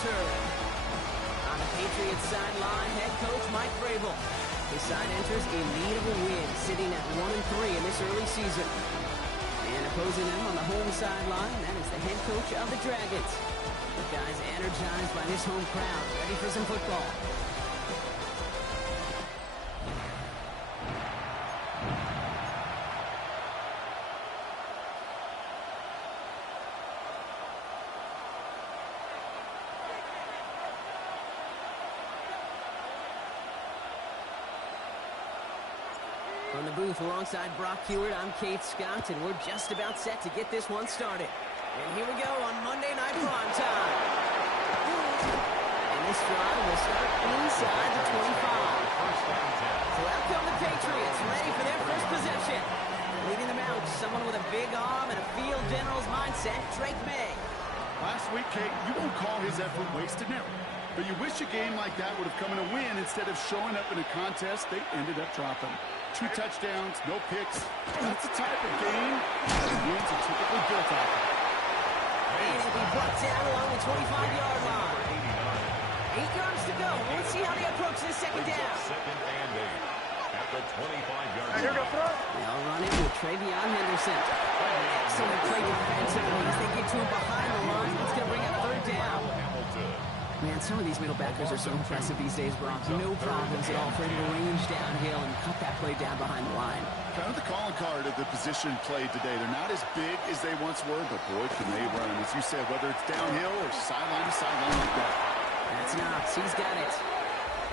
return. On the Patriots sideline, head coach Mike Vrabel. His side enters in need of a win, sitting at 1-3 in this early season. And opposing them on the home sideline, that is the head coach of the Dragons. The guys energized by this home crowd, ready for some football. From the booth alongside Brock Hewitt, I'm Keith Scott, and we're just about set to get this one started. And here we go on Monday Night Prime Time. And this drive will start inside the 25. So out come the Patriots, ready for their first possession. Leading them out, someone with a big arm and a field general's mindset, Drake May. Last week, Kate, you won't call his effort wasted now. But you wish a game like that would have come in a win instead of showing up in a contest they ended up dropping. 2 touchdowns, no picks. That's the type of game that wins are typically built off of. And it'll be brought down along the 25-yard line. 8 yards to go. Let's see how they approach this second down. Second and 8 at the 25-yard line. They'll run it with Travion Henderson. Excellent play defensively as they get to him behind the line. It's going to bring up third down. Man, some of these middle backers are so impressive these days, Brock. No problems at all for him to range downhill and cut that play down behind the line. Kind of the calling card of the position played today. They're not as big as they once were, but boy, can they run. As you said, whether it's downhill or sideline to sideline like that. That's Knox. He's got it.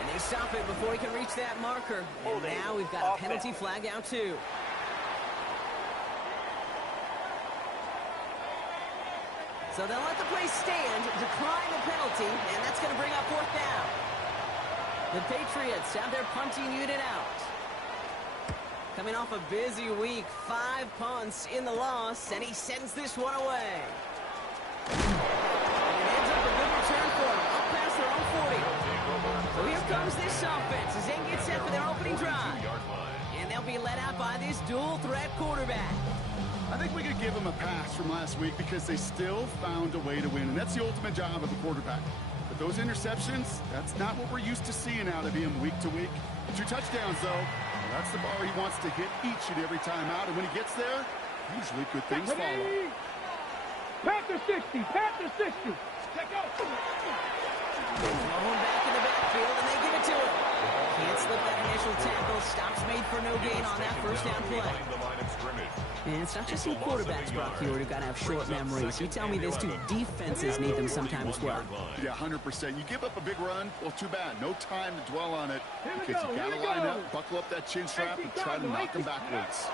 And they stop it before he can reach that marker. And now we've got a penalty flag out, too. So they'll let the play stand, decline the penalty, and that's going to bring up fourth down. The Patriots have their punting unit out. Coming off a busy week, 5 punts in the loss, and he sends this one away. And it ends up a good return for him, up past their own 40. So here comes this offense as they get set for their opening drive. And they'll be led out by this dual-threat quarterback. I think we could give them a pass from last week because they still found a way to win, and that's the ultimate job of a quarterback. But those interceptions, that's not what we're used to seeing out of him week to week. 2 touchdowns, though. That's the bar he wants to hit each and every time out, and when he gets there, usually good things follow. Panther 60, Panther 60. Check out. Thrown back in the backfield, and they give it to him. Can't slip that initial tackle. Stops made for no gain on that first down play. And it's not just some quarterbacks, Brock Hewitt, who've got to have short memories. You tell me this too. Defenses need them sometimes as well. Yeah, 100%. You give up a big run, well, too bad. No time to dwell on it because you got to line up, buckle up that chin strap, and try to knock them backwards.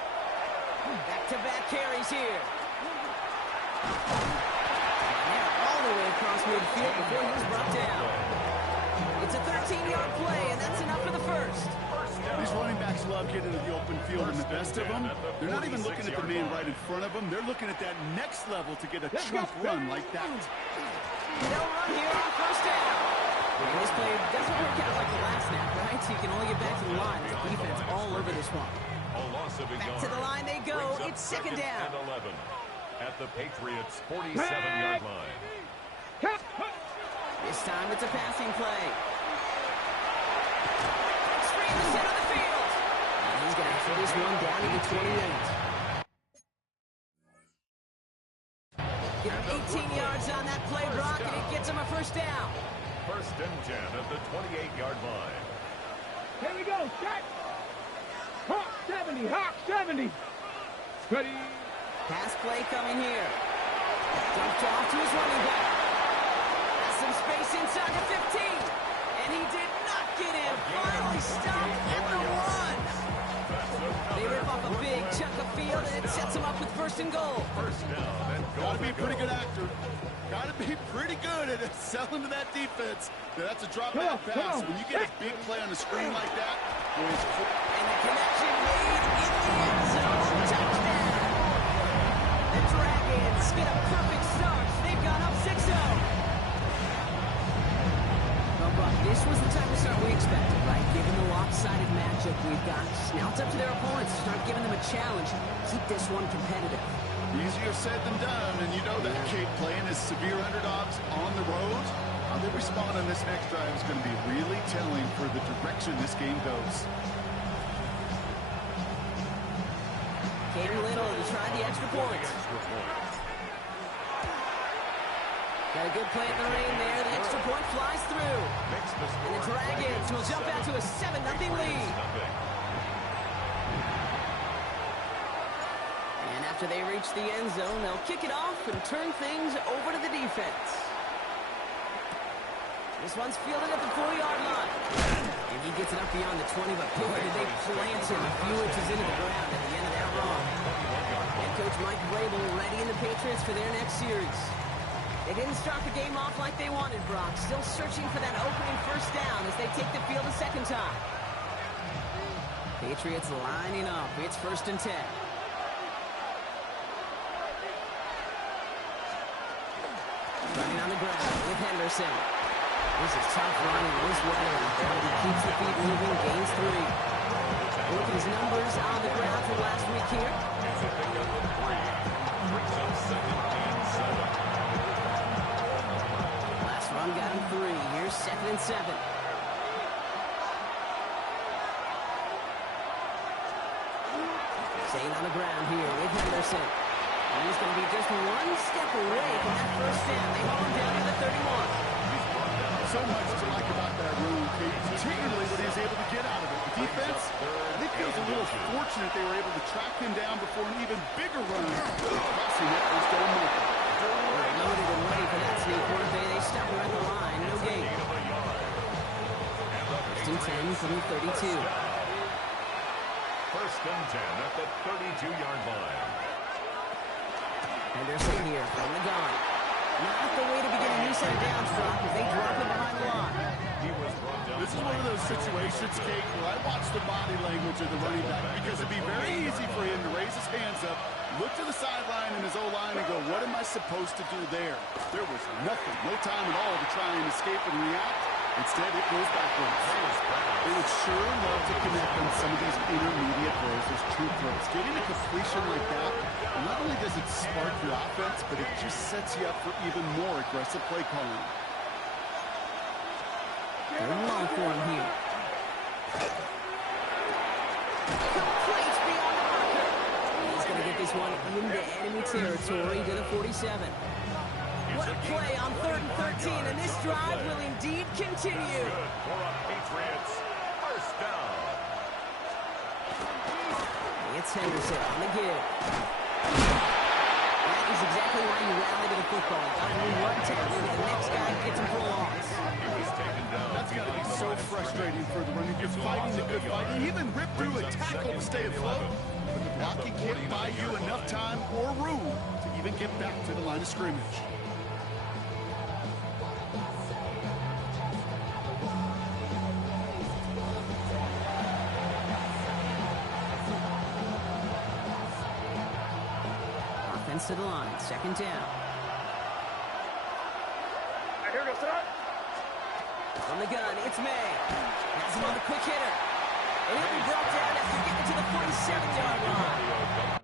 Back-to-back carries here. All the way across midfield before he was brought down. It's a 13-yard play, and that's enough for the first. These running backs love getting into the open field, and the best of them, they're not even looking at the man right in front of them. They're looking at that next level to get a chunk run like that. They'll run here on first down. And this play doesn't work out like the last snap, right? So you can only get back to the line. The defense all over this one. Back to the line they go. It's second down. And 11 at the Patriots' 47-yard line. This time it's a passing play. Straight in the center of the field. And he's going to throw this one down to the 28. Get 18 yards on that play, Brock, and it gets him a first down. First and 10 at the 28-yard line. Here we go, set. Hawk 70, Hawk 70. Ready. Pass play coming here. Dumped off to his running back. Has some space inside the 15. And he did not get in. Finally stopped at the 1. They rip off a big chunk of field, and it sets him up with first and goal. First down and goal. Got to be a pretty good actor. Got to be pretty good at selling to that defense. Now, that's a drop-back pass. When you get a big play on the screen like that, and the connection made in the end zone. Touchdown. The Dragons get a perfect start. They've gone up 6-0. Well, Buck, this was the type of start we expected, right? Given the lopsided matchup we've got. Now it's up to their opponents to start giving them a challenge. Keep this one competitive. Easier said than done, and you know that, Kate, playing as severe underdogs on the road, they've respond on this next drive is going to be really telling for the direction this game goes. Cam Little to try the extra point. Got a good play in the rain there. The extra point flies through. And the Dragons will jump out to a 7-0 lead. And after they reach the end zone, they'll kick it off and turn things over to the defense. This one's fielded at the 4-yard line. And he gets it up beyond the 20, but boy, did they plant him a few inches into the ground at the end of that run. Head coach Mike Vrabel readying the Patriots for their next series. They didn't start the game off like they wanted, Brock. Still searching for that opening first down as they take the field a second time. Patriots lining up. It's 1st and 10. Running on the ground with Henderson. This is tough running this weather. He keeps the feet moving, gains 3. Look at his numbers on the ground from last week here. It's a pickup of 3. Brings up 2nd and 7. Last run got him 3. Here's 2nd and 7. Staying on the ground here with Henderson. He's going to be just one step away from that first down. They hold him down to the 31. So much to like about that run, particularly what he was able to get out of it. The defense, I think feels a little fortunate they were able to track him down before an even bigger run. Crossing it was Joe Michael. They're loaded and ready for that sneak work. They stop him at the line. No gain. 1st and 10 from the 32. 1st and 10 at the 32-yard line. Henderson here from the gun. Not the way to begin a new set of downs, Brock, as they drop him behind the line. This is one of those situations, Kate, where I watch the body language of the running back because it'd be very easy for him to raise his hands up, look to the sideline in his O-line and go, what am I supposed to do there? There was nothing, no time at all to try and escape and react. Instead, it goes backwards. They would sure love to connect on some of these intermediate throws, those true throws. Getting a completion like that, not only does it spark your offense, but it just sets you up for even more aggressive play calling. They're long for him here. Complete beyond the marker. He's going to get this one into enemy territory to the 47. What a play on 3rd and 13, and this drive will indeed continue. Good for a Patriots 1st down. It's Henderson on the give. That is exactly why you rally to the football. Got a new run tackle, and the next guy gets him for a loss. He was taken down. That's got to be so frustrating for the running. You're fighting the good fight. He even ripped through a tackle to stay afloat. But the blocking can't buy you enough time or room to even get back to the line of scrimmage. To the line, 2nd down. Here goes that. From the gun, it's May. Has him on the quick hitter. And he'll be brought down after getting to the 47-yard line.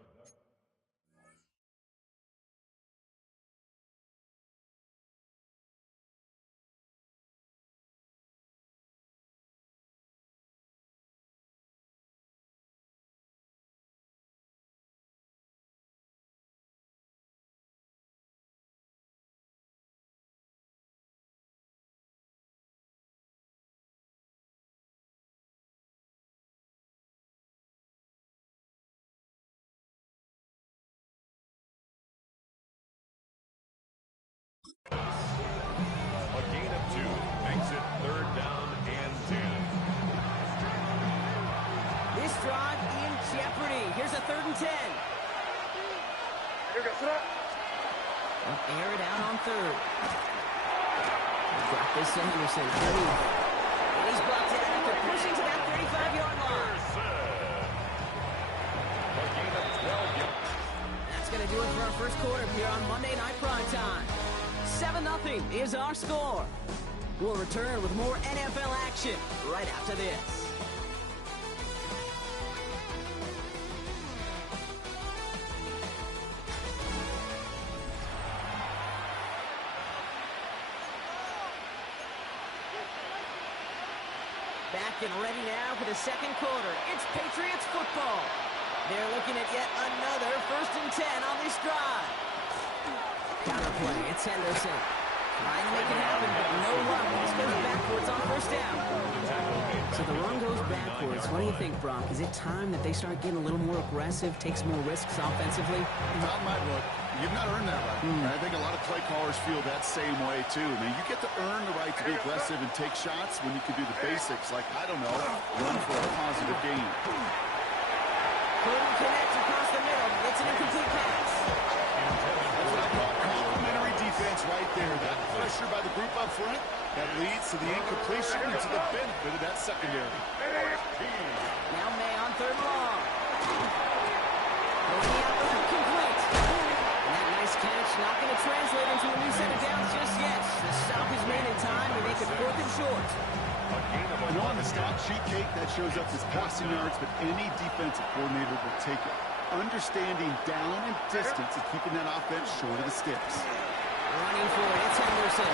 A gain of 2 makes it 3rd down and 10. This drive in jeopardy. Here's a 3rd and 10. Here goes that. Air it out on 3rd. Got this to Henderson. And he's brought down after pushing to that 35-yard line. A gain of 12 yards. That's going to do it for our first quarter here on Monday Night Primetime. 7-0 is our score. We'll return with more NFL action right after this. Back and ready now for the second quarter. It's Patriots football. They're looking at yet another 1st and 10 on this drive. Counterplay, it's Henderson. Trying to make it happen, but no luck. This goes backwards on 1st down. So the run goes backwards. What do you think, Brock? Is it time that they start getting a little more aggressive, take some more risks offensively? Not my book. You've not earned that right. I think a lot of play callers feel that same way, too. I mean, you get to earn the right to be aggressive and take shots when you can do the basics, like, I don't know, run for a positive gain. Couldn't connect across the middle. It's an incomplete pass. That's what I call complimentary defense right there. That pressure by the group up front, that leads to the incompletion and to the benefit of that secondary. Now May on 3rd and long. Going out with complete. And that nice catch not going to translate into a new set of downs just yet. The stop is made in time to make it 4th and short. I know on the stat sheet, Kate, that shows up as passing yards, but any defensive coordinator will take it. Understanding down and distance and keeping that offense short of the sticks. Running for it, it's Henderson.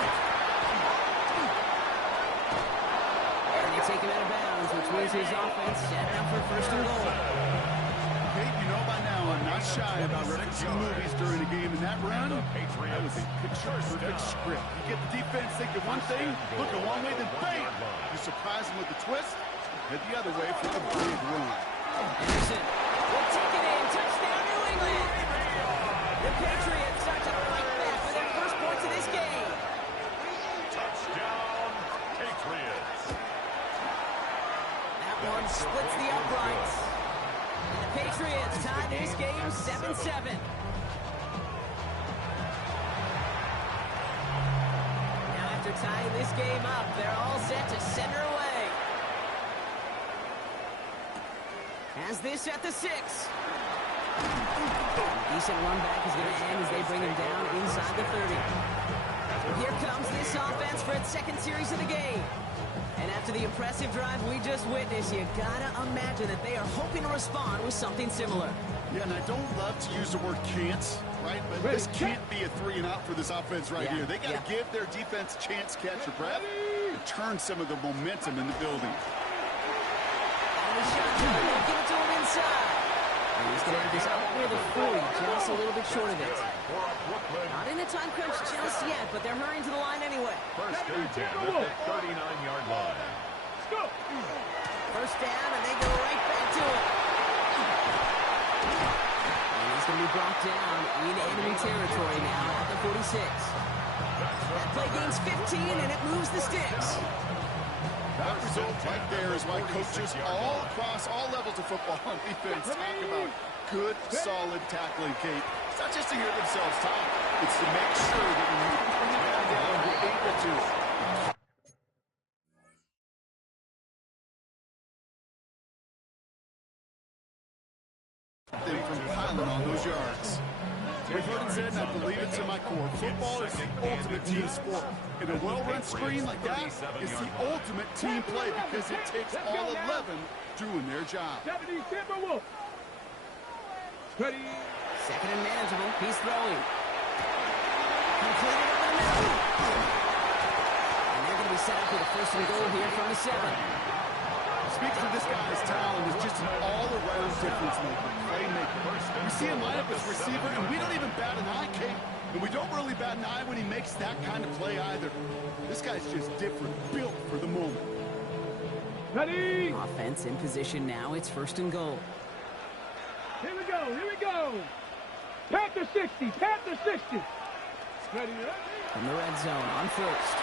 And they take him out of bounds, which means his offense setting up for 1st and goal. Kate, you know by now I'm not shy about referencing movies during a game, in that run, that was a picture-perfect script. You get the defense thinking one thing, looking one way, then bam! You surprise them with a twist, head the other way for a big run. Henderson will take it in. Touchdown, New England! The Patriots start to fight back for their first points of this game. Touchdown, Patriots. That one splits the uprights. And the Patriots tie this game 7-7. Now after tying this game up, they're all set to send her away. Has this at the 6. Decent run back is going to end as they bring him down inside the 30. Here comes this offense for its 2nd series of the game. And after the impressive drive we just witnessed, you gotta imagine that they are hoping to respond with something similar. Yeah, and I don't love to use the word can't, right? But this can't be a 3 and out for this offense right here. They got to give their defense a chance to catch a breath and turn some of the momentum in the building. And the shotgun, they'll give it to him inside. And he's going to have this out near the 40, just a little bit short of it. Not in a time crunch just yet, but they're hurrying to the line anyway. 1st and 10 at the 39-yard line. Let's go. 1st down, and they go right back to it. And he's going to be brought down in enemy territory now at the 46. That play gains 15, and it moves the sticks. That result right there is why coaches all across all levels of football on defense talk about good, solid tackling, Kate. It's not just to hear themselves talk. It's to make sure that when you bring the man down, you're able to. Them from piling on those yards. We've heard it said, and I believe it to my core, football is the ultimate team sport. And a well-run screen like that is the ultimate team play because it takes all 11 doing their job. 70 Timberwolves. Ready. 2nd and manageable. He's throwing. Completed over the middle. And they're going to be set up for the 1st and goal here from the 7. Speaks to this guy's talent is just an all-around difference maker, playmaker. We see him line up as receiver, and we don't even bat an eye, Kate. And we don't really bat an eye when he makes that kind of play either. This guy's just different, built for the moment. Ready. Offense in position now. It's 1st and goal. Here we go. Here we go. Panther 60. Panther 60. Ready. From the red zone on 1st.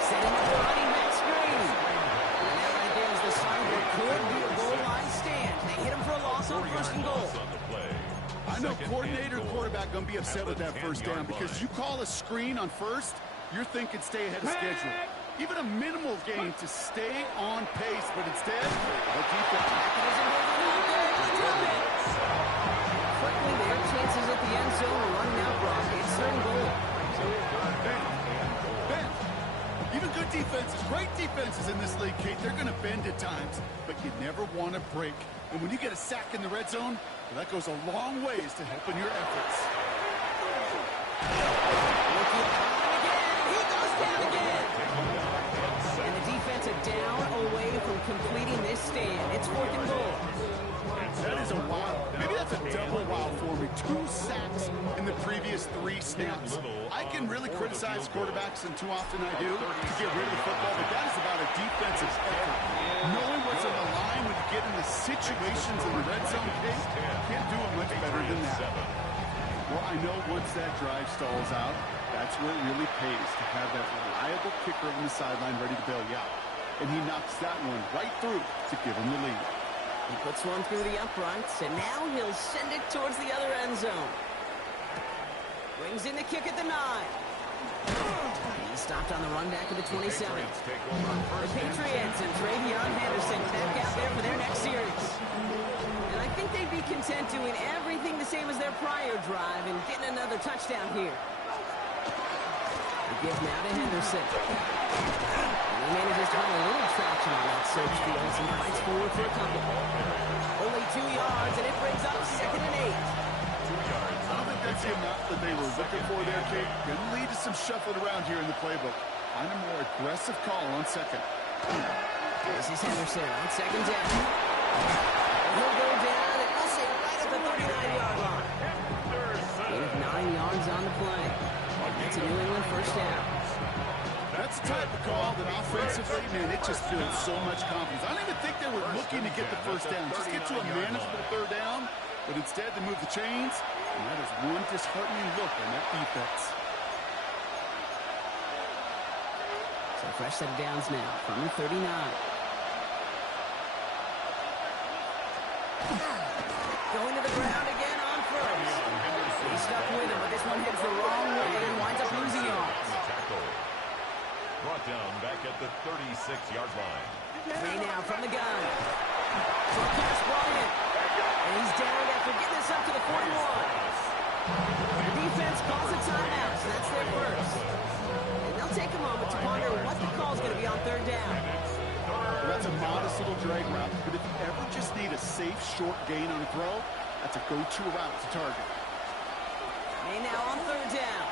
Setting up the running back screen. And that right there is the sign that could be a goal line stand. They hit him for a loss on 1st and goal. I know coordinator and quarterback going to be upset with that 1st down because you call a screen on 1st, you're thinking stay ahead of schedule. Even a minimal gain to stay on pace, but instead, no defense. Quickly, their chances at the end zone are running out, Brock. It's 3rd and goal. Ben, even good defenses, great defenses in this league, Kate, they're going to bend at times, but you never want to break. And when you get a sack in the red zone, well, that goes a long ways to helping your efforts. He goes down again. And the defensive down away from criticize quarterbacks, and too often I do, to get rid of the football, but that is about a defensive effort. Knowing what's on the line when you get in the situations in the red zone, can't do it much better than that. Well, I know once that drive stalls out, that's where it really pays to have that reliable kicker on the sideline ready to bail you out. And he knocks that one right through to give him the lead. He puts one through the uprights, and now he'll send it towards the other end zone. Brings in the kick at the 9. He's stopped on the run back at the 27. The Patriots and Travion Henderson back out there for their next series. And I think they'd be content doing everything the same as their prior drive and getting another touchdown here. The give now to Henderson. And he manages to find a little traction on that search field as he fights forward for a couple. Only 2 yards, and it brings up 2nd and 8. I don't think that's the amount that they were looking for there, Kate. Going to lead to some shuffling around here in the playbook. Find a more aggressive call on 2nd. This is Henderson on 2nd down. He'll go down, and we'll say right at the 39-yard line. Gain of 9 yards on the play. That's a New England first down. That's the type of call that offensively, man, it just builds so much confidence. I don't even think they were looking to get the first down. Just get to a manageable 3rd down, but instead they move the chains, and that is one disheartening look on that defense. So fresh set of downs now from the 39. Going to the ground again on first. He's stuck with him, but this one hits the wrong way and winds up losing yards. Brought down back at the 36-yard line. Play now from the gun. Short pass brought in. And he's down after getting this up to the 41. The defense calls a timeout, so that's their first. And they'll take a moment to ponder what the call is going to be on 3rd down. Well, that's a modest little drag route, but if you ever just need a safe, short gain on a throw, that's a go-to route to target. May now on 3rd down.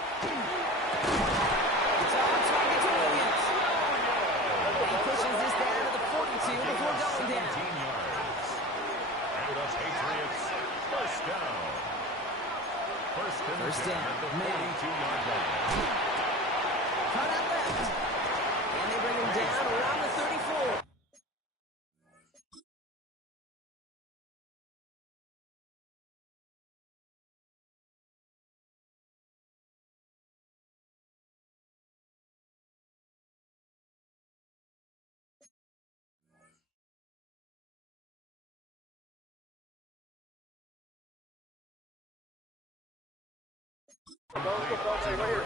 It's on target to Williams. And he pushes this down to the 42 before going down. 17 yards. And the Patriots first down. First down at the 42-yard line. Cut out left. And they bring him down around the 34.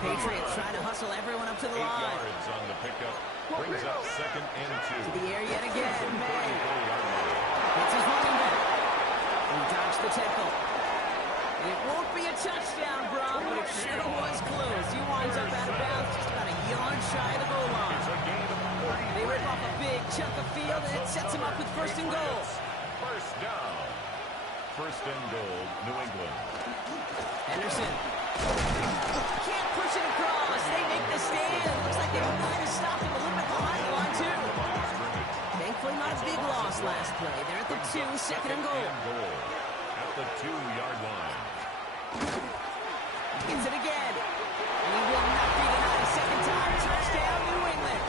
Patriots trying to hustle everyone up to the 8 line. yards on the pickup. Brings up 2nd and 2. To the air yet again. May. 44-yard line. It's his running back. And he dodged the tackle. It won't be a touchdown, Brom, but it sure was close. He winds up out of bounds just about a yard shy of the goal line. It's a gain of 30. They rip off a big chunk of field, and it sets him up with 1st and goal. First down. 1st and goal, New England. Henderson. Can't push it across. They make the stand. Looks like they might have stopped him a little bit behind the line, too. Thankfully, not a big loss last play. They're at the 2, 2nd and goal. At the 2-yard line. Gets it again. And he will not be denied a 2nd time. Touchdown, New England.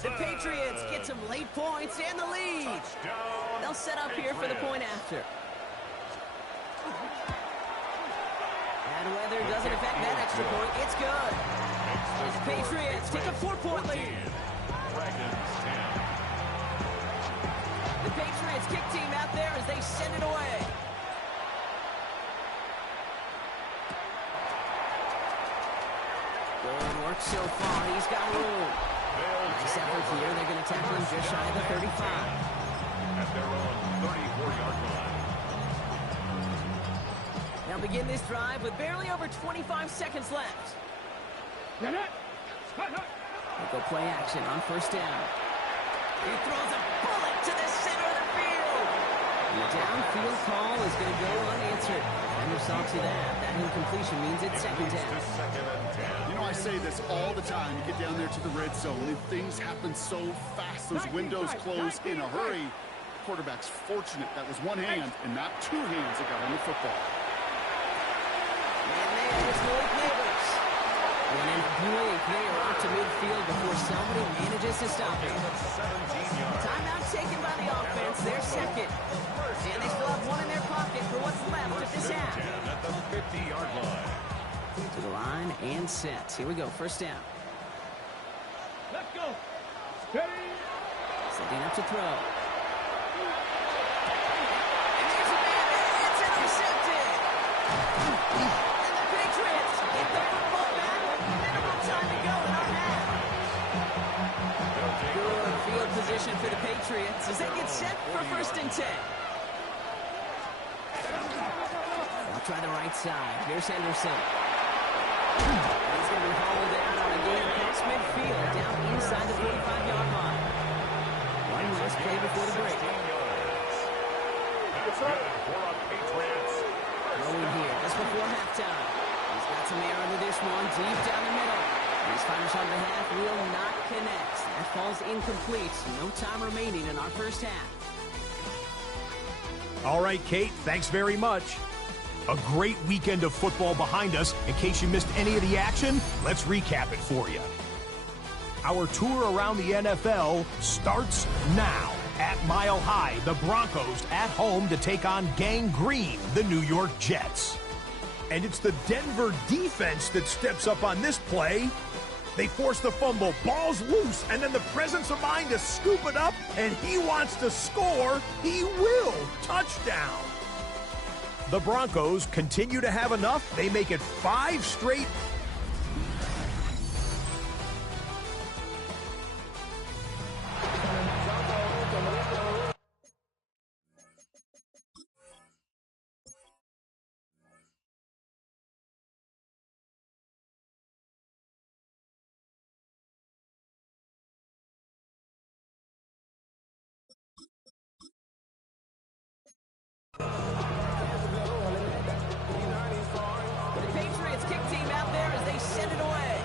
The Patriots get some late points and the lead. They'll set up here for the point after. Bad weather doesn't affect that extra point. It's good. The Patriots take a 4-point lead. The Patriots kick team out there as they send it away. Good work so far. He's got room. Nice effort here. They're going to tackle him just shy of the 35. At their own 34-yard line. They'll begin this drive with barely over 25 seconds left. Get it. They'll go play action on first down. He throws a bullet to the center of the field. And the downfield call is going to go unanswered. Defender saw to that. That incompletion means it's second down. You know, I say this all the time. You get down there to the red zone, and things happen so fast. Those windows close in a hurry. Quarterback's fortunate that was one hand and not two hands that got on the football. And there is Malik Neighbors. And in a blink, they are out to midfield before somebody manages to stop him. Timeout taken by the offense. They're second. And they still have one in their pocket for what's left of this half. At the 50-yard line. To the line and set. Here we go. First down. Let's go. Steady. Setting up to throw. And there's a man there. It's intercepted. And the Patriots get the football back with minimal time to go in our half. Good field position for the Patriots as they get set for first and 10. They'll try the right side. Here's Henderson. He's going to be hauled down on a gain across midfield, down inside the 45-yard line. One last play before the break. That's good for a Patriots. Throwing here just before halftime. He's got some air under this one, deep down the middle. His final shot of the half will not connect. That falls incomplete. No time remaining in our first half. All right, Kate, thanks very much. A great weekend of football behind us. In case you missed any of the action, let's recap it for you. Our tour around the NFL starts now. At Mile High, the Broncos at home to take on Gang Green, the New York Jets. And it's the Denver defense that steps up on this play. They force the fumble, ball's loose, and then the presence of mind to scoop it up, and he wants to score. He will. Touchdown. The Broncos continue to have enough. They make it 5 straight. The Patriots kick team out there as they send it away.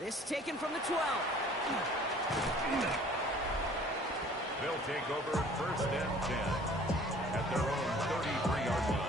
This taken from the 12. They'll take over at first and 10 at their own 33-yard line.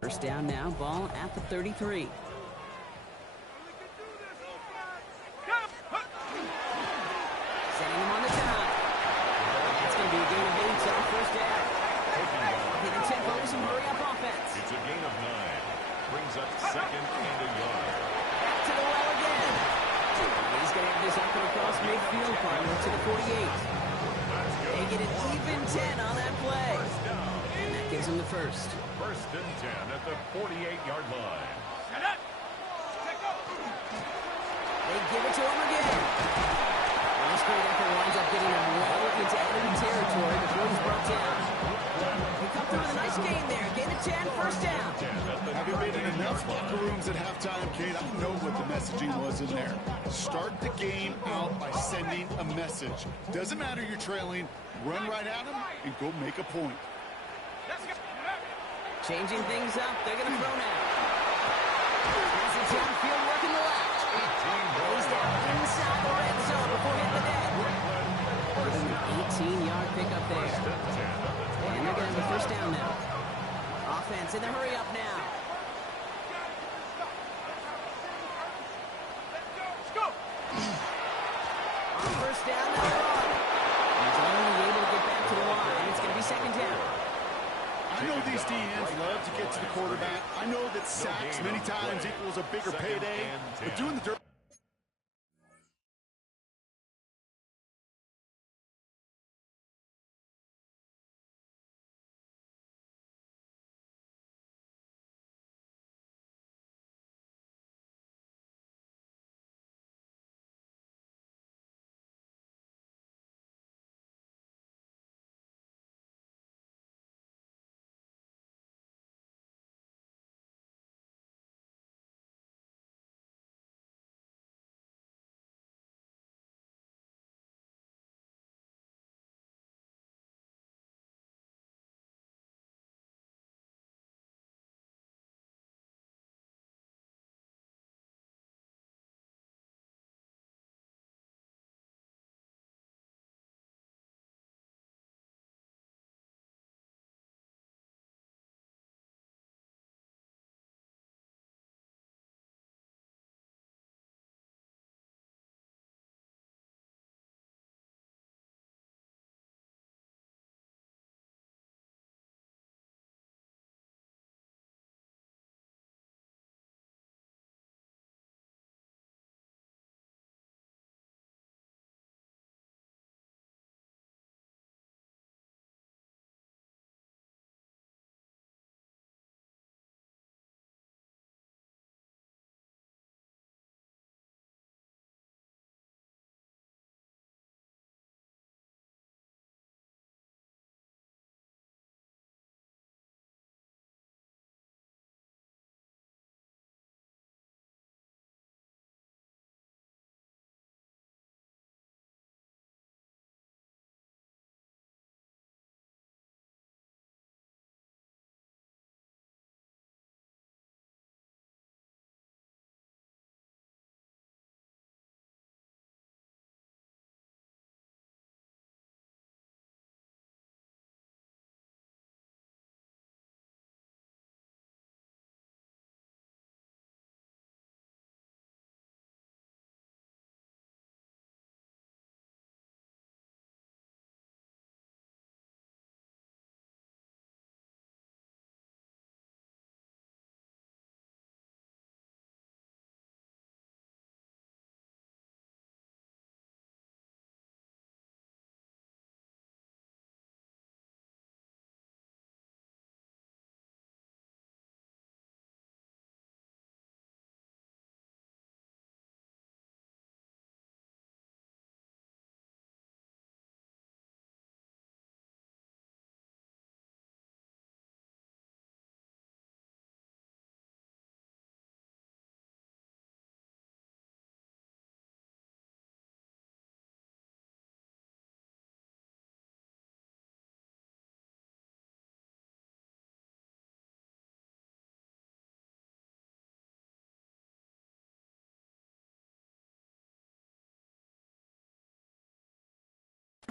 First down now, ball at the 33. Setting him on the time. That's going to be a gain of 8 on first down. Hitting tempo with some hurry-up offense. It's a gain of 9. Brings up second and a yard. Back to the well again. He's going to have this up and across midfield, partner to the 48. They get an even 10 on that play. in the first. First and 10 at the 48-yard line. They give it to him again. And this great effort winds up getting him well into enemy territory before he's brought down. He come through with a nice gain there. Gain of 10, first down. Having been in enough locker rooms at halftime, Kate, I know what the messaging was in there. Start the game out by sending a message. Doesn't matter you're trailing, run right at them and go make a point. Changing things up, they're going to throw now. As it's downfield working the left. He's down inside the red zone before hitting the deck. An 18-yard pickup there. And they're going to have a first down now. Offense in the hurry up now. On first down, they'll run. He's only able to get back to the line. It's going to be second down. I know these DNs love to get to the quarterback. I know that sacks many times equals a bigger payday, but doing the dirt.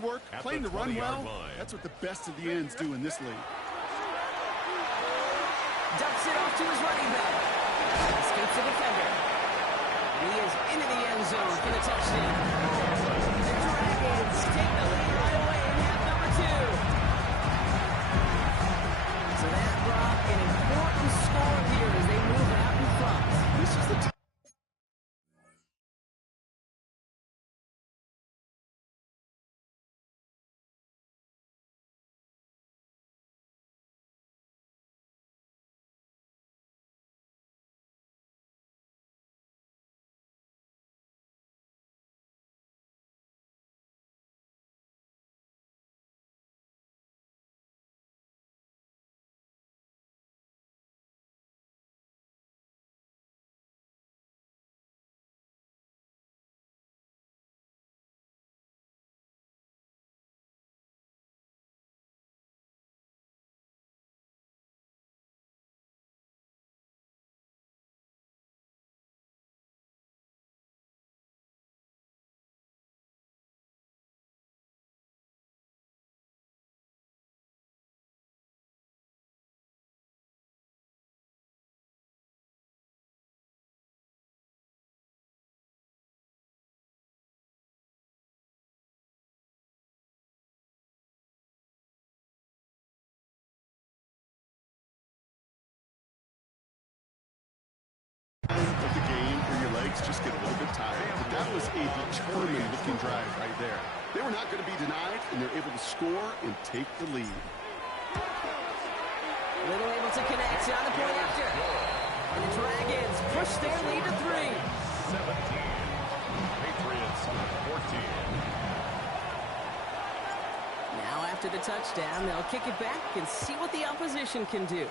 Work, playing to run well, that's what the best of the ends do in this league. Ducks it off to his running back. Escapes the defender. And he is into the end zone for the touchdown. The Dragons take the lead right away in half number 2. So that brought an important score here as they move out in front. This is the backs just get a little bit tired. But that was a determined-looking drive right there. They were not going to be denied, and they're able to score and take the lead. Little able to connect on the point after. And the Dragons push their lead to 3. 17. Patriots 14. Now after the touchdown, they'll kick it back and see what the opposition can do.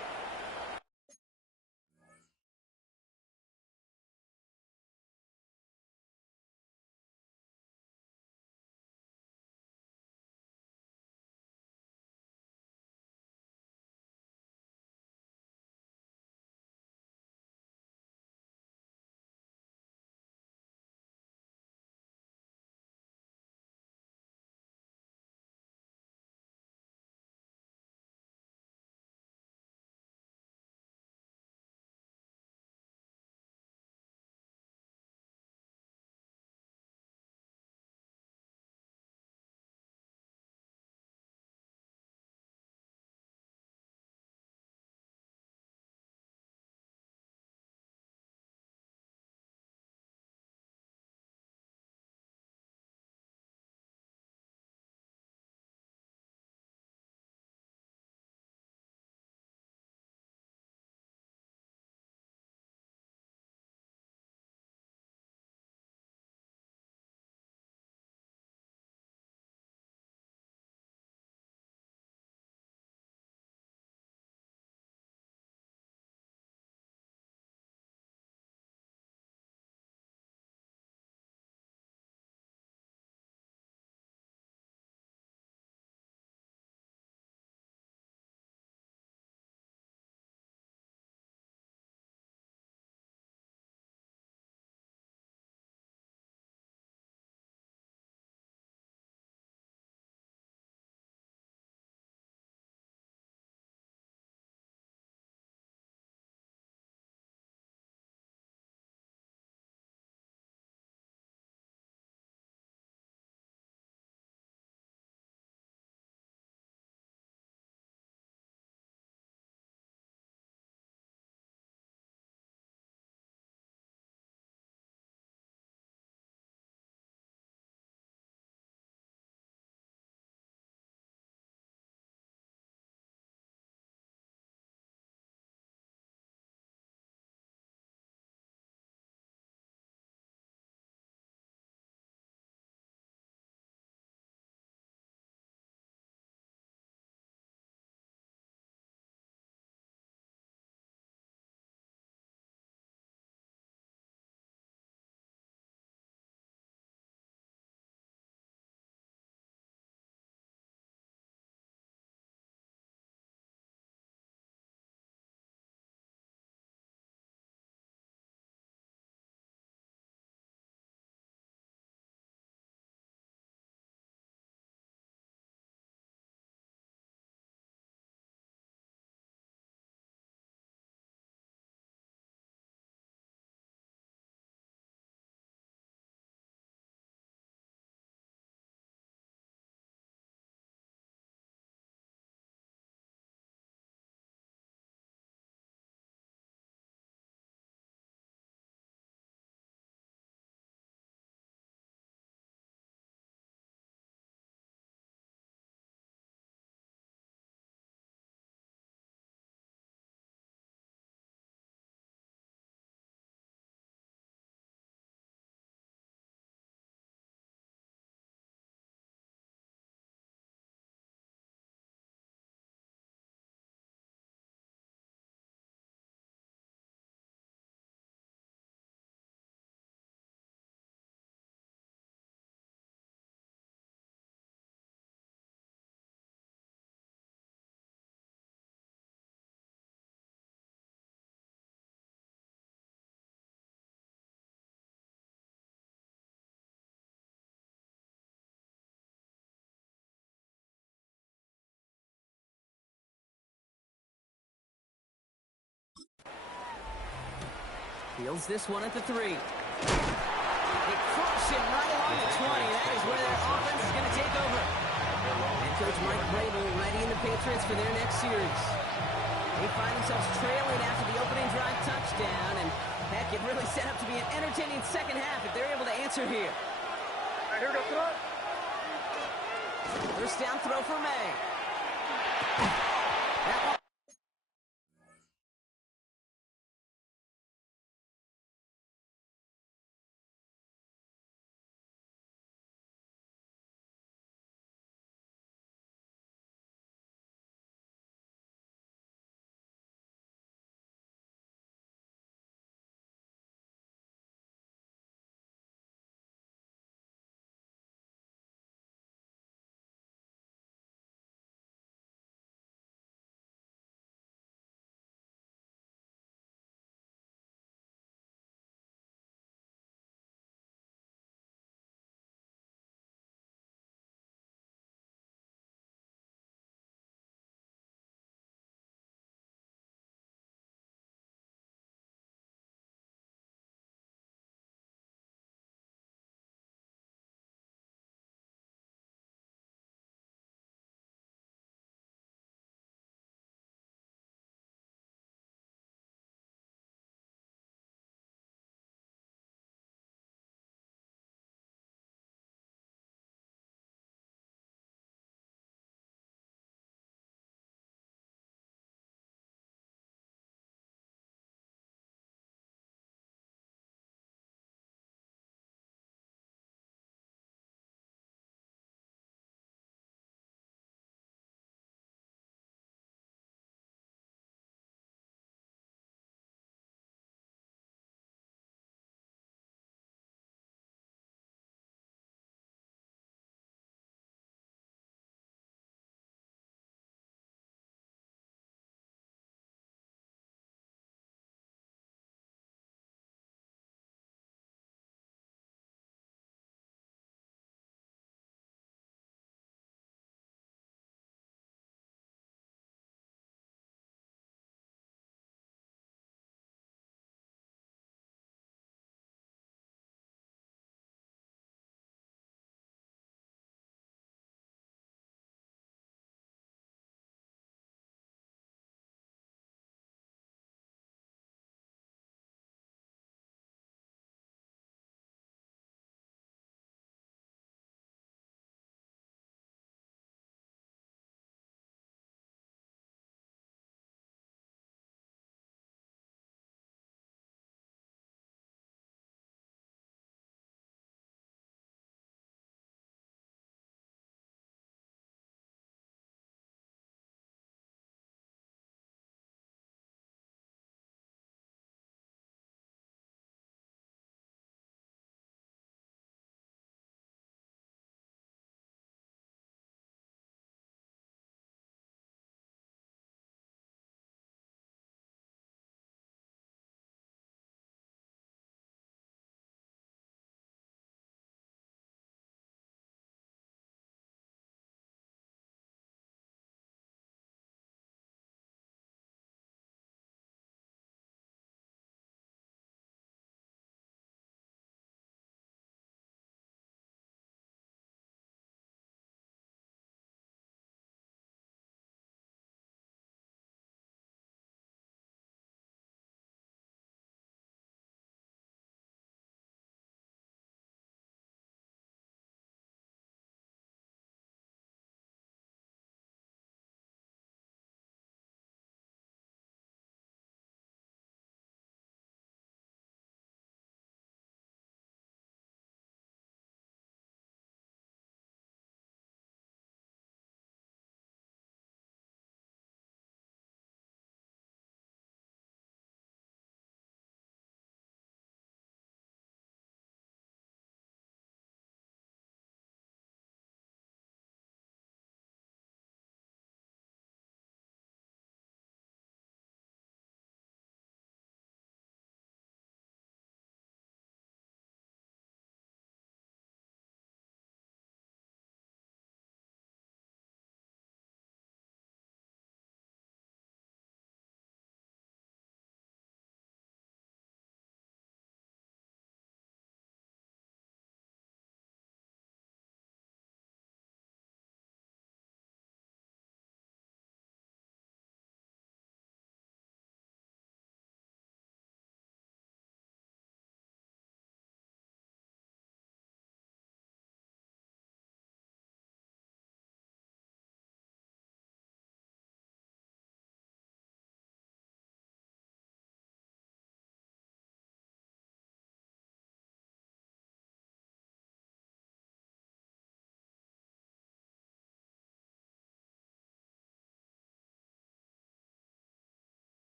Fields this one at the 3. They crush it right along the 20. That is where their offense is going to take over. And Coach Mike Vrabel readying the Patriots for their next series. They find themselves trailing after the opening drive touchdown, and heck, it really set up to be an entertaining second half if they're able to answer here. Here we go. First down throw for May. That one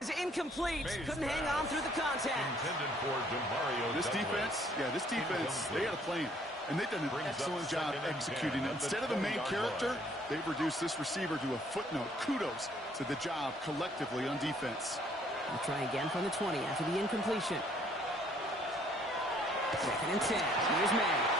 Is incomplete. Couldn't hang on through the contact. Intended for DeMario This Douglas. defense, they had a plan. And they've done an excellent job executing it. Instead of the main character, they've reduced this receiver to a footnote. Kudos to the job collectively on defense. We'll try again from the 20 after the incompletion. 2nd and 10. Here's May.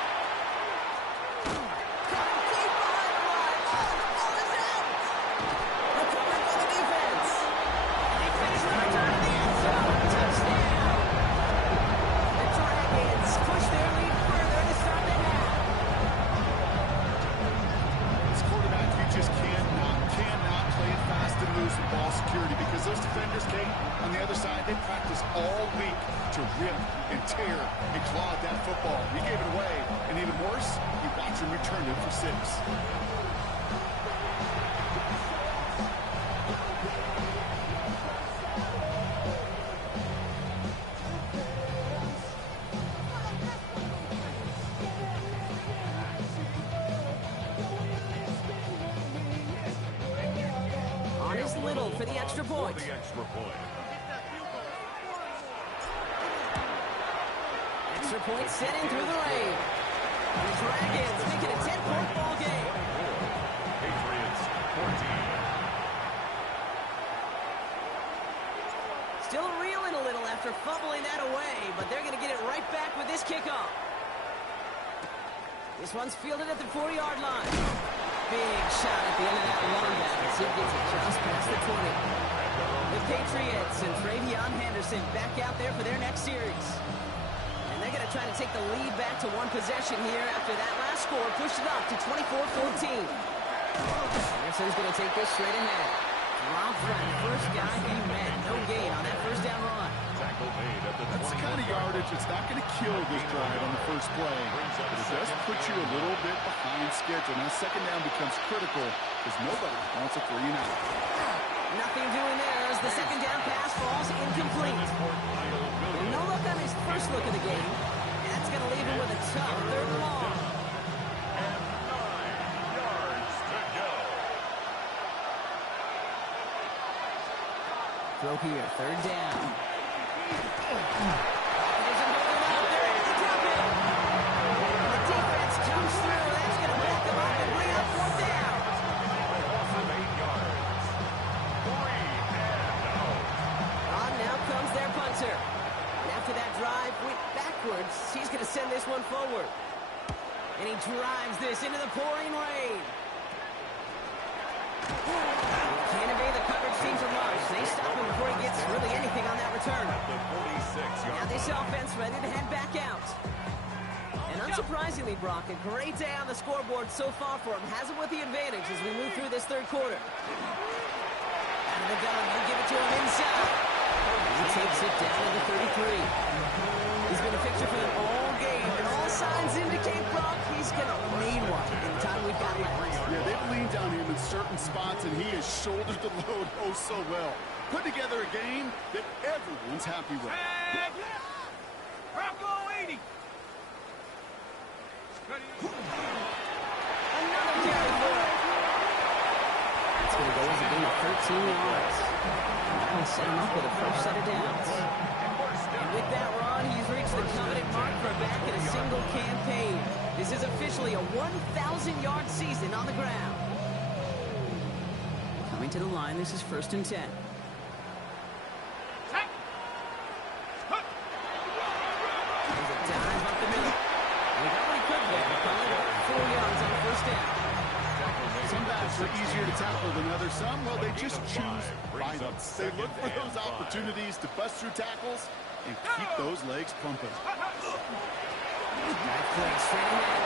They practiced all week to rip and tear and claw at that football. He gave it away, and even worse, you watch him return it for 6. On his Little for the extra point. Extra point set in through the lane. The Dragons make it a 10-point ball game. Patriots 14. Still reeling a little after fumbling that away, but they're going to get it right back with this kickoff. This one's fielded at the 4-yard line. Big shot at the end of that run as he gets it just past the 20. The Patriots and Travion Henderson back out there for their next series. And they're going to try to take the lead back to 1 possession here after that last score pushed it up to 24-14. Henderson's going to take this straight ahead. Dropped right. First guy he met. No gain on that first down run. Tackle made at the 20. That's the kind of yardage that's not going to kill this drive on the first play, but it does put you a little bit behind schedule. Now, 2nd down becomes critical because nobody wants a 3 and out. Nothing doing there as the 2nd down pass falls incomplete. No look on his first look of the game. And that's going to leave him with a tough 3rd and long. And 9 yards to go. Throw here, 3rd down. The defense comes through. That's going to back him up and bring up 4th down. Loss of 8 yards. 3 and out. On now comes their punter. And after that drive went backwards, he's going to send this one forward. And he drives this into the pouring rain. Can't evade the coverage team from Marsh. They stop him before he gets really anything on that return. At the 46-yard Now this offense ready to head back out. And unsurprisingly, Brock, a great day on the scoreboard so far for him. Has him with the advantage as we move through this 3rd quarter. Out of the gun, they give it to him inside. He takes it down to the 33. He's been a fixture for them all game, and all signs indicate, Brock, he's going to need one in the time we've got left. Yeah, they've leaned on him in certain spots, and he has shouldered the load oh so well. Put together a game that everyone's happy with. Bravo 80. Another carry for it. That's going to go as a gain of 13 yards. And that will set him up with a fresh set of downs. And with that run, he's reached the coveted mark for a back in a single campaign. This is officially a 1,000-yard season on the ground. Coming to the line, this is 1st and 10. There's a dive up the middle. And he got what he could there. Finally about 4 yards on the 1st down. Some backs are easier to tackle than others. Some, well, they just choose violence. They look for those opportunities to bust through tackles and keep those legs pumping. Back play straight ahead.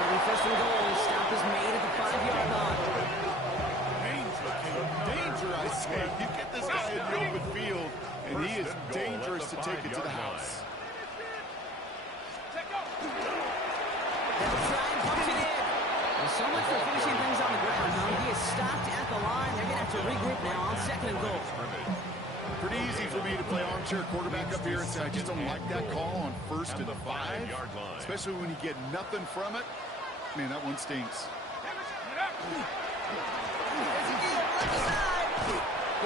Early 1st and goal. Stop is made at the 5-yard line. Danger, I say. You get this guy in the open field, and he is dangerous to take it to the house. They'll try and punch it in. Well, so much for finishing things on the ground. Now he is stopped at the line. They're going to have to regroup now on 2nd and goal. Pretty easy for me to play armchair quarterback up here and say I just don't like that call on 1st and 5, especially when you get nothing from it. Man, that one stinks.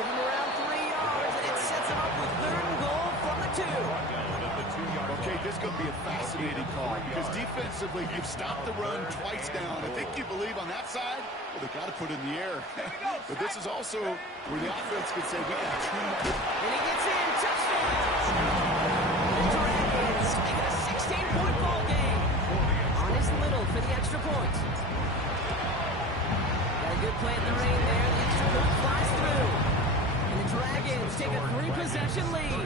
Give him around 3 yards, and it sets him up with 3rd and goal from the 2. Okay, this is going to be a fascinating call because defensively, you've stopped the run twice down. I think you believe on that side, well, they've got to put it in the air. But this is also where the offense could say, we got 2. And he gets in. Touchdown! The Dragons make it a 16-point ball game. On his Little for the extra point. Got a good play in the rain there. The extra point flies through. And the Dragons take a 3-possession lead.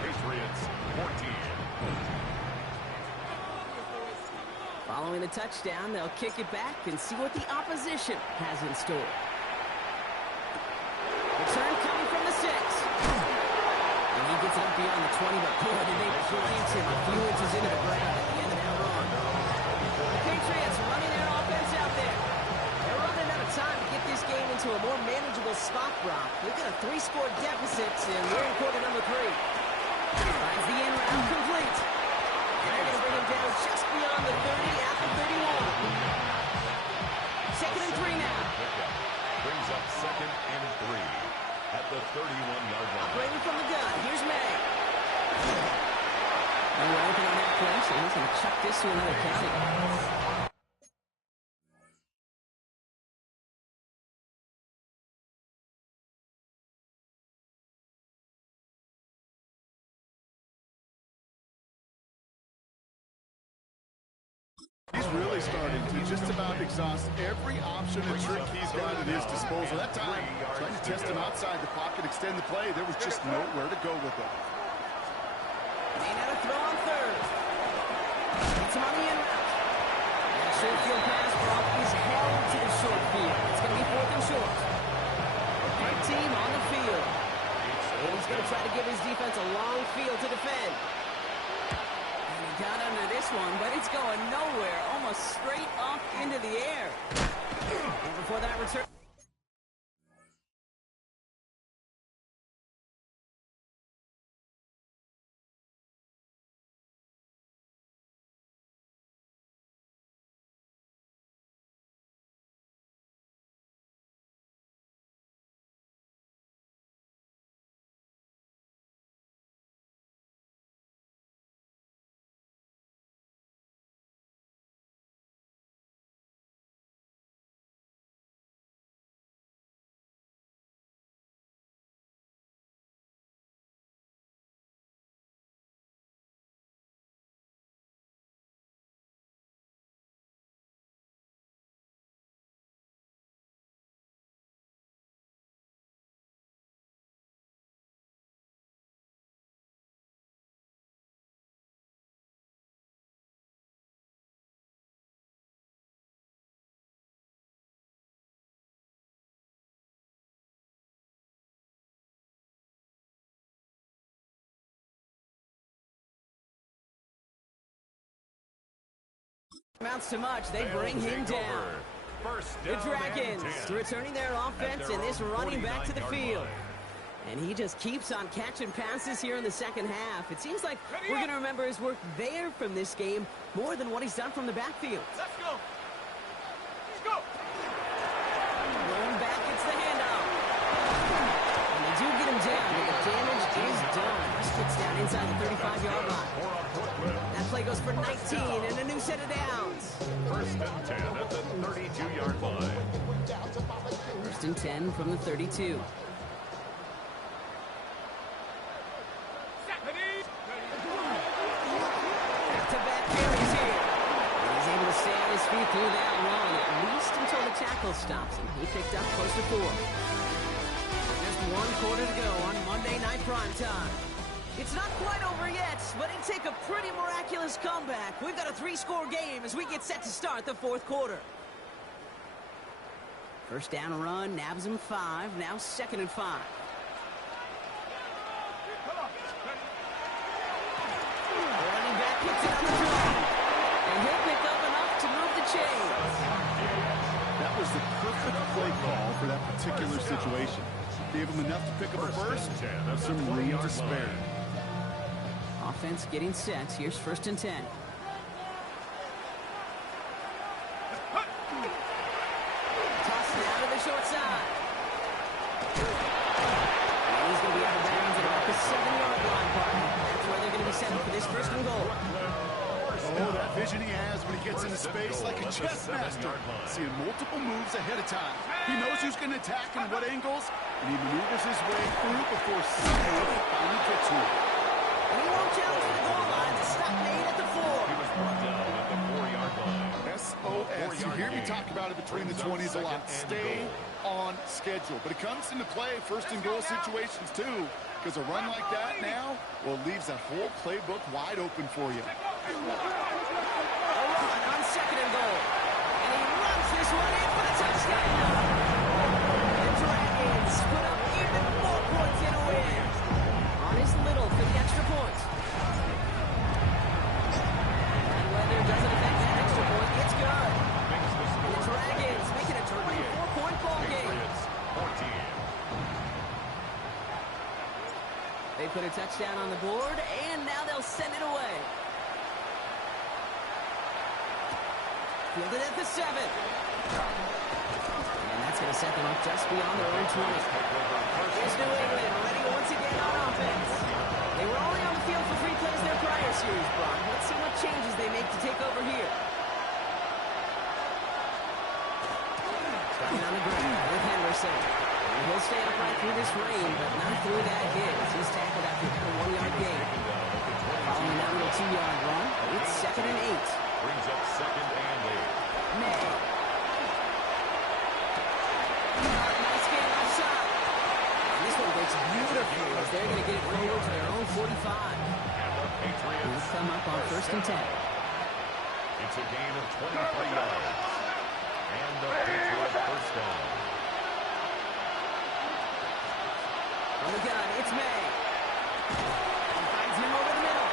Patriots 14. Following the touchdown, they'll kick it back and see what the opposition has in store. Return coming from the 6. And he gets up beyond the 20, but boy, did they plant him a few inches into the ground at the end of that run. The Patriots running their offense out there. They're running out of time to get this game into a more manageable spot, Brock. They've got a 3-score deficit, and we're in quarter number 3. Finds the in route complete. And they're going to bring him down just beyond the 30 at the 31. 2nd and 3 now. Brings up 2nd and 3 at the 31-yard line. Operating from the gun. Here's May. Nowhere open on that play, so he's going to chuck this to another county. He's really starting to just about exhaust every option and trick he's got at his disposal. That time, trying to test him outside the pocket, extend the play, there was just nowhere to go with it. Ain't out a throw on 3rd. Gets him on the in route. And a short field pass, Brock is held to the short field. It's going to be 4th and short. Red team on the field. And he's going to try to give his defense a long field to defend. Got under this one, but it's going nowhere, almost straight up into the air. And before that return... amounts to much. They bring him down. The Dragons returning their offense and this running back to the field. And he just keeps on catching passes here in the second half. It seems like we're going to remember his work there from this game more than what he's done from the backfield. Let's go. Let's go. Going back, it's the handoff. And they do get him down, but the damage is done. Just gets down inside the 35-yard line. That play goes for 19 and a new set of downs. 1st and 10 at the 32-yard line. 1st and 10 from the 32. Back-to-back carries here. And he's able to stay on his feet through that run, at least until the tackle stops him. He picked up close to 4. Just 1 quarter to go on Monday Night Primetime. It's not quite over yet, but it'd take a pretty miraculous comeback. We've got a 3-score game as we get set to start the 4th quarter. First down run, nabs him 5, now 2nd and 5. Running back hits it on the draw, and he'll pick up enough to move the chains. That was the perfect play call for that particular situation. Gave him enough to pick up a first, and some room to spare. Offense getting set. Here's 1st and 10. Tossed down to the short side. vision he has when he gets into space, like a chess master, seeing multiple moves ahead of time. He knows who's going to attack and what angles, and he maneuvers his way through before someone finally gets to him. And he won't challenge for the goal line. The stop made at the 4. He was brought down at the 4-yard line. SOS. You hear me talk about it between the 20s a lot. Stay on schedule. But it comes into play first and goal situations too, because a run like that now, well, leaves that whole playbook wide open for you. A run on second and goal. And he runs this one in for the touchdown. The Dragons put up even more points in a win. On his little for the extra point. And weather doesn't affect that extra point. It's good. The Dragons make it a 24-point ball game. Patriots 14. They put a touchdown on the board, and now they'll send it away. Fielded at the 7. And that's going to set them up just beyond their own 20. Here's New England ready once again on offense. They were only on the field for 3 plays their prior series, Brock. Let's see what changes they make to take over here. Starting on the ground with Henderson. And he'll stay upright through this rain, but not through that hit. He's tackled after a 1-yard gain. Following that little 2-yard run, it's 2nd and 8. Brings up 2nd and 8. May. Nice game outside. And this one breaks beautifully as they're going to get it forward to their own 45. And the Patriots They'll come up on 1st and 10. It's a gain of 23 yards. And the Patriots first down. On the gun, it's May. And finds him over the middle.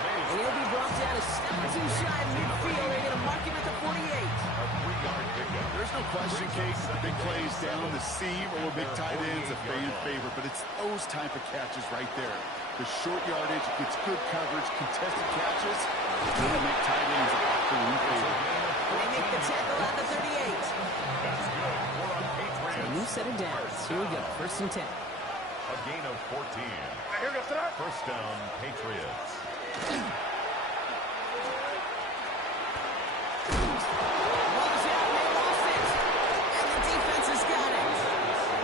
And he'll be brought down a step or two shy of midfield. They're going to mark him at the 48. A 3-yard pickup. There's no question, Case, the big plays down the seam or big tight ends, a fan favorite, but it's those type of catches right there. The short yardage, gets good coverage, contested catches, really make tight ends a afternoon favorite. And they make the tackle at the 38. That's good for a A Patriots. new set of downs. Here we go, 1st and 10. A gain of 14. First down, Patriots. Rolls out, and they lost it. And the defense has got it.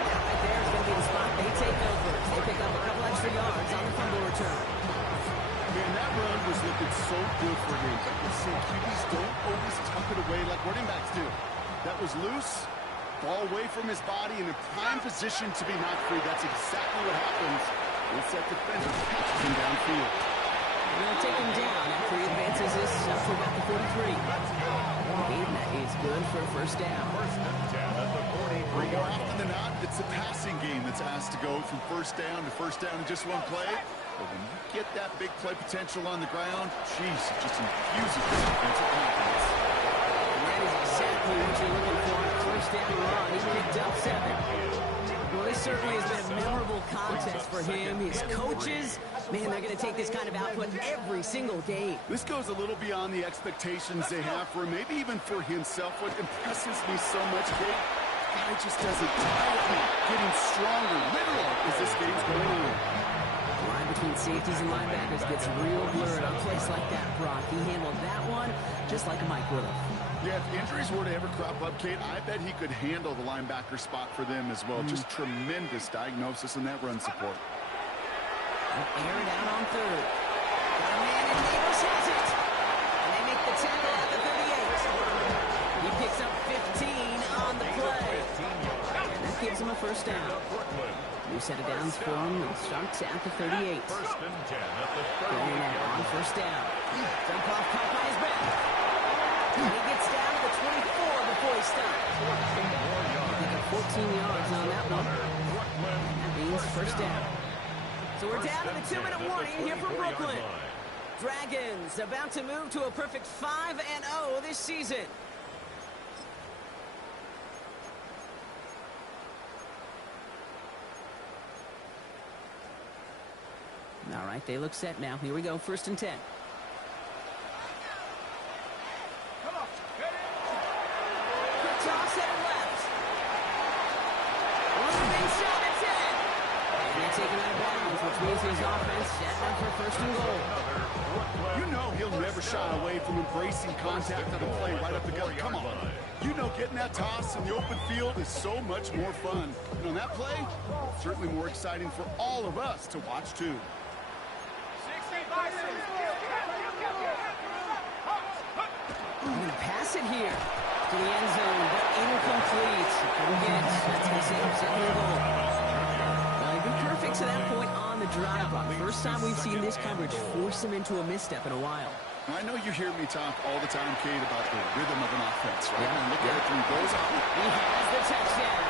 Now right there is going to be the spot they take over. They pick up a couple extra yards on the fumble return. Man, that run was looking so good for him. But you see, QBs don't always tuck it away like running backs do. That was loose, ball away from his body, and in prime position to be knocked free. That's exactly what happens once that defender catches him downfield. They're going to take him down after he advances this up to about the 43. And that is good for a 1st down. First and 10 at the 43-yard More line. often than not, it's the passing game that's asked to go from first down in just one play. But when you get that big play potential on the ground, geez, it just infuses the defensive confidence. And that is exactly what you're looking for on a 1st down run. He picked up 7. Well, this certainly has been a memorable contest for him. His coaches, man, they're going to take this kind of output every single game. This goes a little beyond the expectations they have for him, maybe even for himself. What impresses me so much, Kate, the guy just doesn't tire me, getting stronger, literally, as this game's going on. The line between safeties and linebackers gets real blurred on plays like that, Brock. He handled that one just like a Mike would have. Yeah, if injuries were to ever crop up, Kate, I bet he could handle the linebacker spot for them as well. Just tremendous diagnosis in that run support. Air it out on 3rd. Got a man, and Neighbors has it. And they make the tackle at the 38. He picks up 15 on the play. And that gives him a 1st down. New set of downs for him. It starts at the 38. First and 10 at the Going now on 38-yard 1st down. Jump off caught by his back. And he gets down to the 24 before he stops. Pick up 14 yards on that one. That means 1st down. So we're down to the 2-minute warning here from Brooklyn. Dragons about to move to a perfect 5-0 this season. All right, they look set now. Here we go, 1st and 10. Quick toss headed left. Moving shot at 10. And they're taken out of bounds with which means his offense setting up for first and goal. You know he'll never shy away from embracing contact on the play right up the gut. Come on. You know getting that toss in the open field is so much more fun. And on that play, certainly more exciting for all of us to watch too. I'm going to pass it here to the end zone, but incomplete. Couldn't get it. That's going to set up second and goal. Well, he's been perfect to that point on the drive. First time we've seen this coverage force him into a misstep in a while. I know you hear me talk all the time, Kate, about the rhythm of an offense, right? Yeah. And look at it through those offenses. He has the touchdown.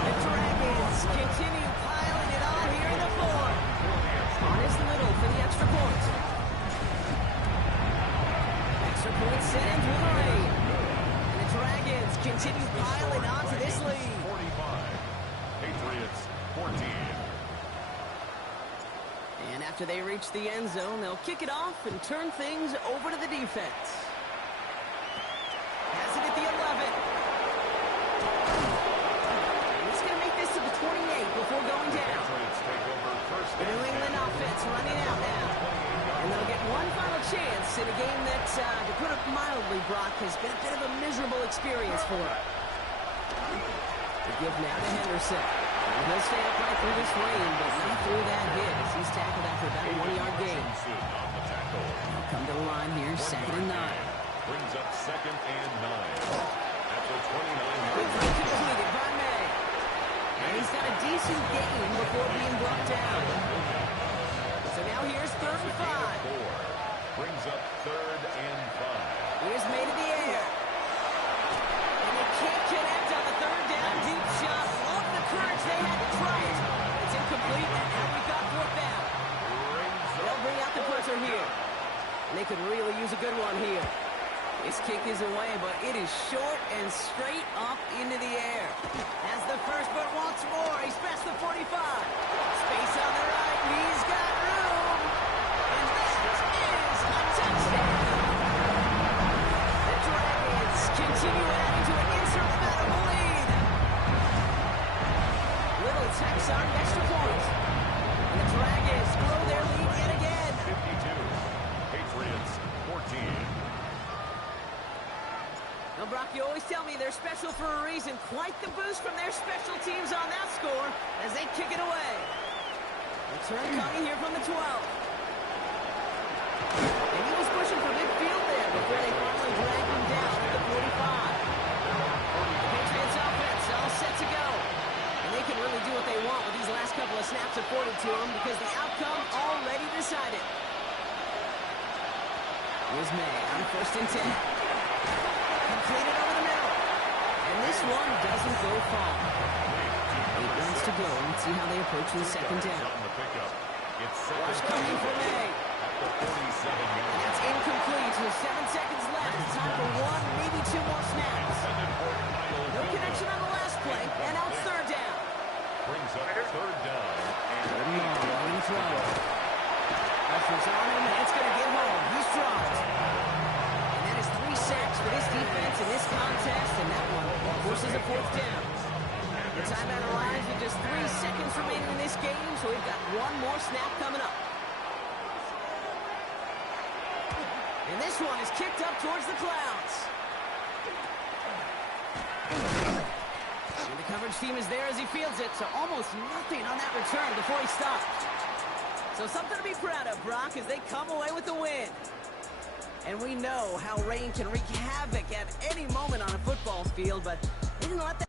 The Dragons continue piling it on here in the fourth. Honest Little for the extra point. Extra point set in through the rain. And the Dragons continue piling on to this lead. 45. Patriots 14. And after they reach the end zone, they'll kick it off and turn things over to the defense. Has it at the 11. And he's going to make this to the 28 before going down. The New England offense running out now. And they'll get one final chance in a game that, to put it mildly, Brock, has been a bit of a miserable experience for him. The give now to Henderson. He'll stay upright through this rain, but not through that hit as he's tackled after about a 1-yard gain. He'll come to the line here, 2nd and 9. Brings up 2nd and 9. After 29 Quickly completed by May. And he's got a decent gain before being brought down. So now here's 3rd and 5. Brings up 3rd and 5. Here's May to the air. And they can't connect on the 3rd down deep shot. Love the courage they had to try it. It's incomplete, and now we've got 4th down. They'll bring out the punter here. And they could really use a good one here. His kick is away, but it is short and straight up into the air. As the first, but once more, he's past the 45. Space on the right, he's got room. And that is a touchdown. The Dragons continue adding to an insurmountable lead. Little tacks on an extra point. And the Dragons grow their lead yet again. 52. Patriots 14. Now, Brock, you always tell me they're special for a reason. Quite the boost from their special teams on that score as they kick it away. Return coming here from the 12. And he was pushing for midfield there before they finally dragged him down at the 45. The Patriots offense all set to go. And they can really do what they want with these last couple of snaps afforded to them because the outcome already decided. Here's May on 1st and 10. Completed over the middle. And this one doesn't go far. 8 minutes to go. Let's see how they approach the 2nd down. Rush coming for May. And that's incomplete. With 7 seconds left. Time for 1, maybe 2 more snaps. No connection on the last play. And now it's 3rd down. Brings up 3rd down. Third and long. Long and throw. Pressure's on him, and it's going to get home. He's dropped. Sacks for this defense in this contest, and that one forces a 4th down. The timeout arrives with just 3 seconds remaining in this game, so we've got one more snap coming up. And this one is kicked up towards the clouds. And the coverage team is there as he fields it, so almost nothing on that return before he stopped. So something to be proud of, Brock, as they come away with the win. And we know how rain can wreak havoc at any moment on a football field, but they didn't let that